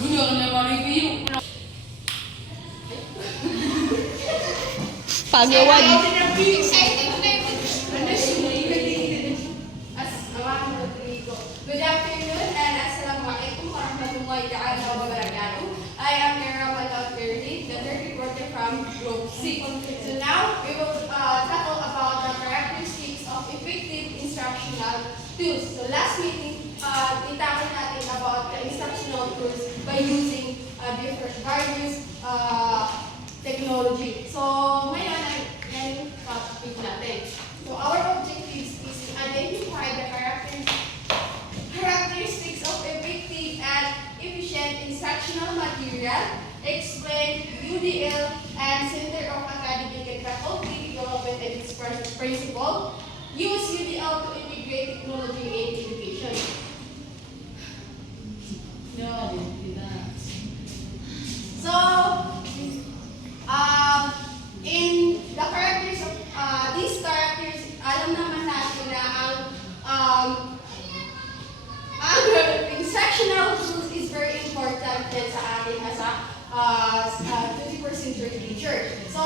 Pagawan. Good afternoon and Assalamualaikum warahmatullahi ta'ala wabarakatuh. I am Mira Malauterdi, the third reporter from Group C. So now we will tackle about the characteristics of effective instructional tools. So last meeting, itakot natin about the instructional tools by using different various technology. So ngayon ay topic natin. So our objectives is to identify the characteristics of effective and efficient instructional material, explain UDL and Center of Academic and Faculty Development and its principle, use UDL to integrate technology in education. So, in the characters of these characters, alam naman natin na ang instructional tools is very important din sa atin as a 21st century teacher. So,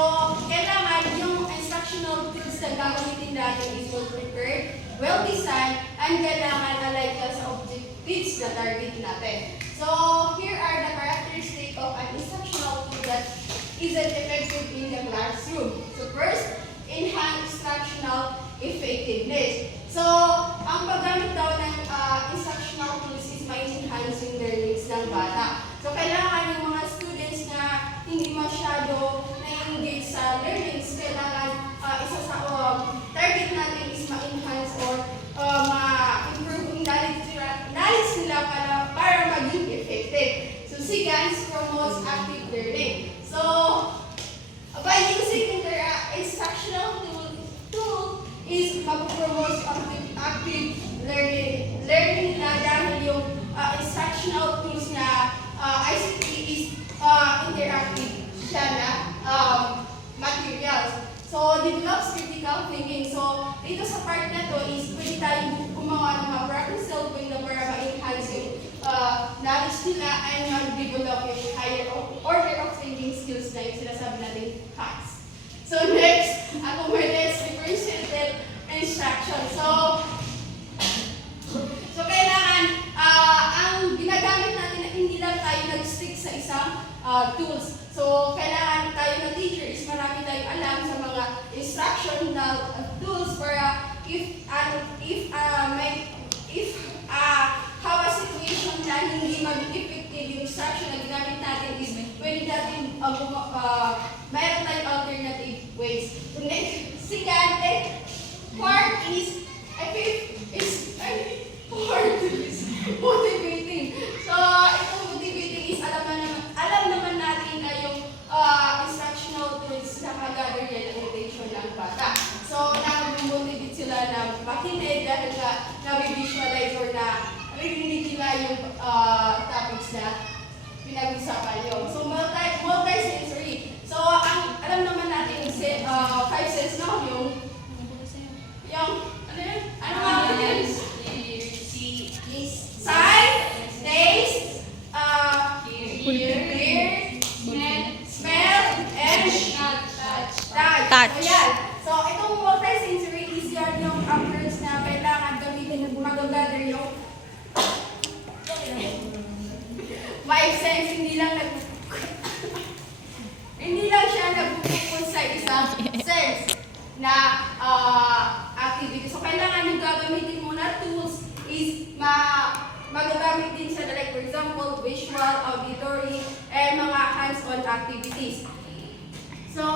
kailangan yung instructional tools na gagamitin natin is well prepared, well designed, and kailangan alike sa objectives na target natin. So, here are the characteristics of an instructional tool that isn't effective in the classroom. So, first, enhance instructional effectiveness. So, ang paggamit daw ng instructional tools is ma-enhance yung learnings ng bata. So, kailangan yung mga students na hindi masyado na-engage sa learnings, kailangan isa sa target natin is ma-enhance or ma-improve yung knowledge nila para maging effective. So, SIGANS promotes active learning. So, by using instructional tool is mag-promote active learning na dahil yung instructional tools na ICT is interactive siya na materials. So, develops critical thinking. So, dito sa part na to is pwede tayong gumawa ng mga practice solving na para ma-enhance yung knowledge nila and mag-develop yung higher order of thinking skills na yung sinasabi natin facts. So, next, ako next represented instruction. So kailangan ang ginagamit natin na hindi lang tayo nag-stick sa isang tools. So, kailangan tayo na teacher is marami tayong alam sa mga instructional tools para if how a situation na hindi mag-effective yung instruction na ginamit natin is pwede natin mayroon tayong alternative ways. So, next, second part is motivating. So, itong motivating is alam naman natin na yung instructional tools na mag-gather yan ang attention ng bata. So, nag-motivate sila na makinig dahil na-visualize or na narinig nila yung topics na pinag-usapan nyo. So, multi-sensory. So, alam naman natin yung 5 sense na ano yun? Ano nga yun? Sight, taste, hear, smell, and touch. So, yan. So, itong multi-sensory is yan yung words na kailangan gamitin mag-gather yung 5 sense, hindi lang siya nag-focus sa isang sense na activity. So, kailangan yung gagamitin mo na tools is magagamit din siya like for example, visual, auditory, and mga hands-on activities. So,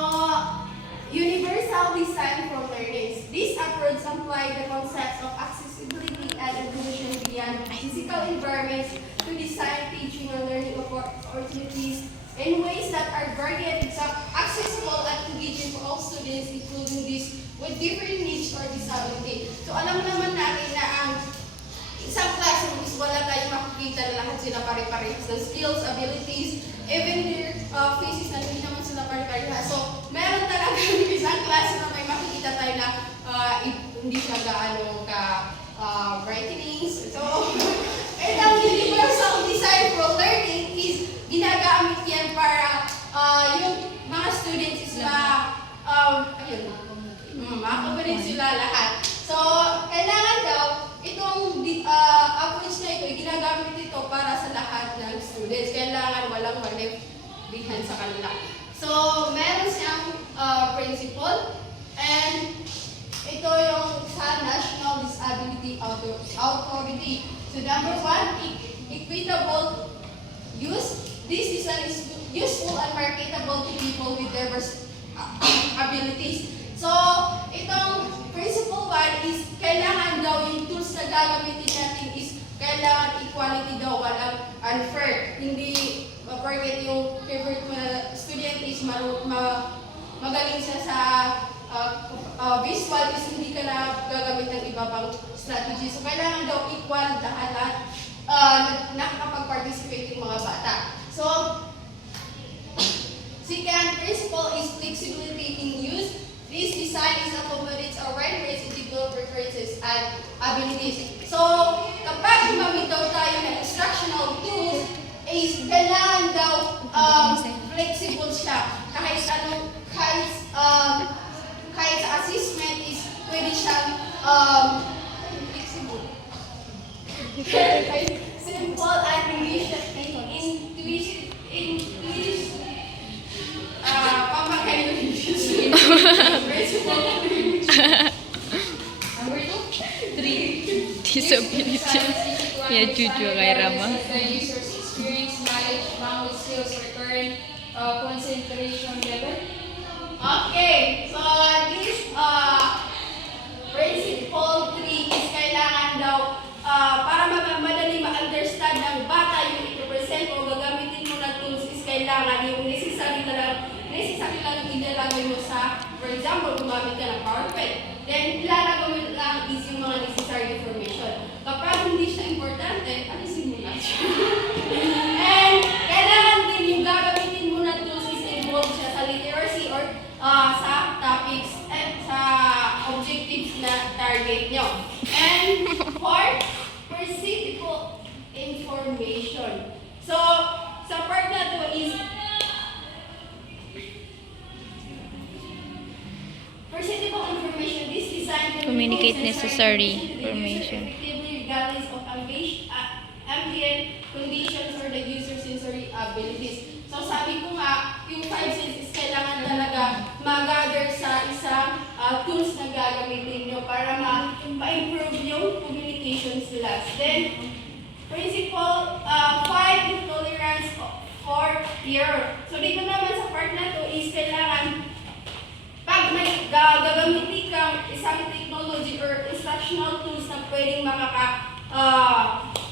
universal design for learning. This approach applies the concepts of accessibility and inclusion beyond physical environments to design teaching and learning opportunities in ways that are varied, accessible, and engaging for all students, including these with different needs or disability. So, alam naman natin na ang isang classroom is wala tayong makikita na lahat sila pare-parehas ng skills, abilities, even their faces na hindi naman sila pare-parehas. So, meron talaga yung isang class na may makikita tayo na hindi siya gaano ka writings. So, and ang universal design for learning is walang mali behind sa kanila. So, meron siyang principle, and ito yung sa National Disability Authority. So, number 1, equitable use. This design is useful and marketable to people with diverse abilities. So, itong principle 1 is kailangan daw yung tools na gagamitin natin is kailangan equality daw, walang unfair. Hindi porket yung favorite mo na student is magaling siya sa visual is hindi ka na gagamit ng iba pang strategy. So, kailangan daw equal lahat nakakapag-participate yung mga bata. So, second principle is flexibility in use. This design is accommodates a wide range of individual preferences and abilities. So, kapag gumamit daw tayo ng instructional tools, is kailangan daw flexible siya. Kahit sa assessment is pwede siyang flexible. Simple and disability. Ya jujur kay Rama. The user's experience, knowledge, language skills, recurrent concentration level. Okay, so this principle 3 is kailangan daw para madali ma-understand ng bata yung i-present o gagamitin mo na tools is kailangan yung necessary lang ilalagay mo sa, for example, gumamit ka ng PowerPoint. Then, ilalagay mo lang is yung mga necessary information. Kapag hindi siya importante, alisin mo na siya. And, kailangan din yung gagamitin mo na tools is involved siya sa literacy or sa topics at sa objectives na target nyo. And, fourth, perceivable information. So, sa part na to is perceivable information. This design Communicate necessary information. regardless of ambient conditions or the user's sensory abilities. So sabi ko nga, yung 5 senses kailangan talaga mag-gather sa isang tools na gagamitin nyo para ma-improve yung communication skills. Then, principle 5, tolerance for error. So dito naman sa part na to is kailangan pag may gagamitin kang isang technology or instructional tools na pwedeng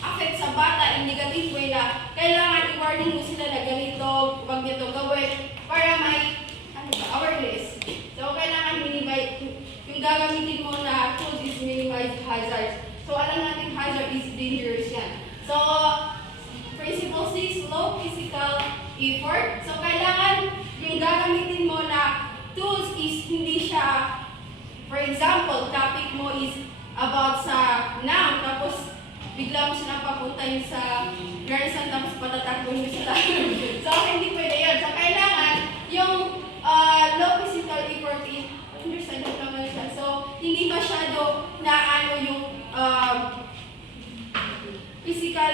affect sa bata in negative way na kailangan i-warning mo sila na ganito, wag nito gawin para may awareness. So kailangan minimize, yung gagamitin mo na tools is minimize hazards. So alam natin hazard is dangerous yan. So principle 6, low physical effort. So kailangan yung gagamitin mo na tools is hindi siya, for example, topic mo is about sa noun, tapos bigla mo siya papuntahin sa garrison, tapos patatakbo mo sa tayo. So, hindi pwede yun. So, kailangan yung low physical effort is, understand naman siya. So, hindi masyado na yung physical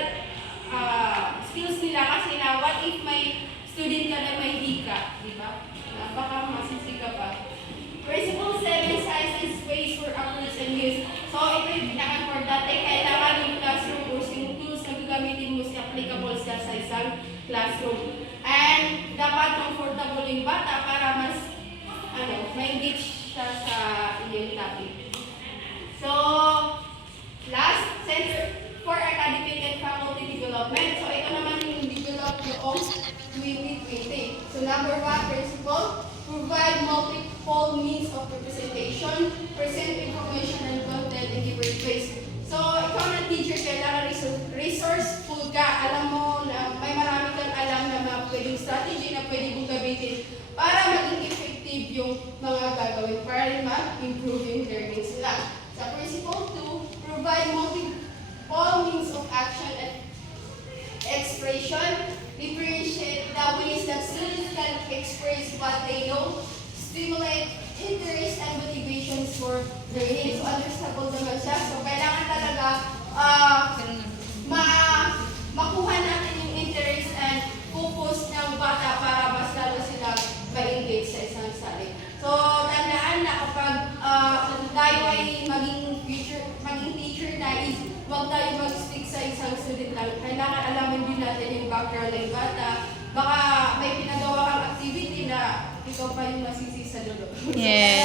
skills nila kasi na what if may student ka na may hika, di ba? Baka masisika pa. Principle 7, size and space for approach and use. So, ito yung pinaka-importante. Kailangan yung classroom or yung tools na gagamitin mo sa applicable sa isang classroom. And dapat comfortable yung bata para mas ma-engage siya sa inyong topic. So, last, Center for Academic and Faculty Development. So, ito naman yung develop noong 2020. So, number 1, principle, provide multiple means of representation, present information and content in different ways. So, ikaw na teacher, kailangan resourceful ka. Alam mo na may marami kang alam na mga pwedeng strategy na pwede mong gamitin para maging effective yung mga gagawin para ma-improve yung learning sila. Sa principle 2, provide multiple means of action and expression, differentiate the ways that students can express what they know, stimulate interest and motivations for learning. So, understandable naman siya. So, kailangan talaga makuha natin yung interest and focus huwag tayo mag-stick sa isang student lang. Kailangan alamin din natin yung background ng bata. Baka may pinagawa kang activity na ikaw pa yung masisi sa dulo. Yes.